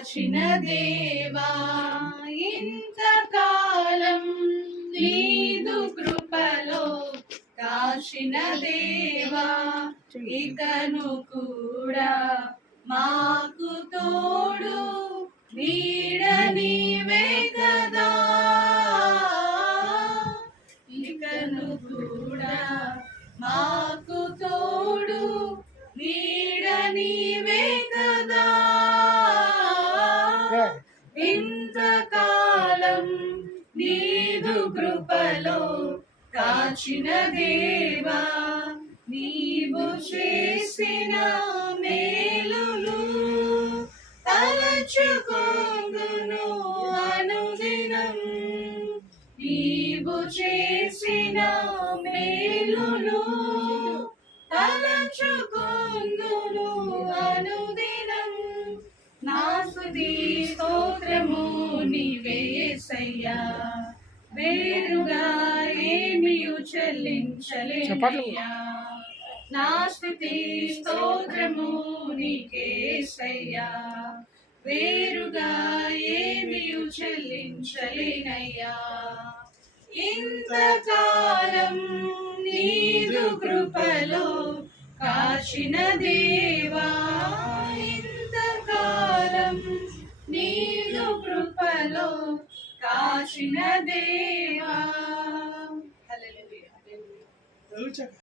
కాచిన దేవా ఇంతకాలం నీదు కృపలో కాచిన దేవా ఇకను కూడా మాకు తోడు నీడ నీవే కదా ఇకను కూడా మాకు తోడు నీడ నీవే కదా ఇంతకాలం నీదు కృపలో కాచిన దేవా నీవు చేసిన మేలులు తలచుకొందును అనుదినం నీవు చేసిన మేలులు తలచుకొందును అనుదినం నా స్తుతి స్తోత్రము నీవే యేసయ్యా వేరుగా ఏమియు చెల్లించలేనయ్యా నా స్తుతి స్తోత్రము నీకే యేసయ్యా వేరుగా ఏమియు చెల్లించలేనయ్యా ఇంతకాలం నీదు కృపలో కాచిన దేవా ఇంతకాలం నీదు కృపలో కాచిన దేవా. హల్లెలూయా.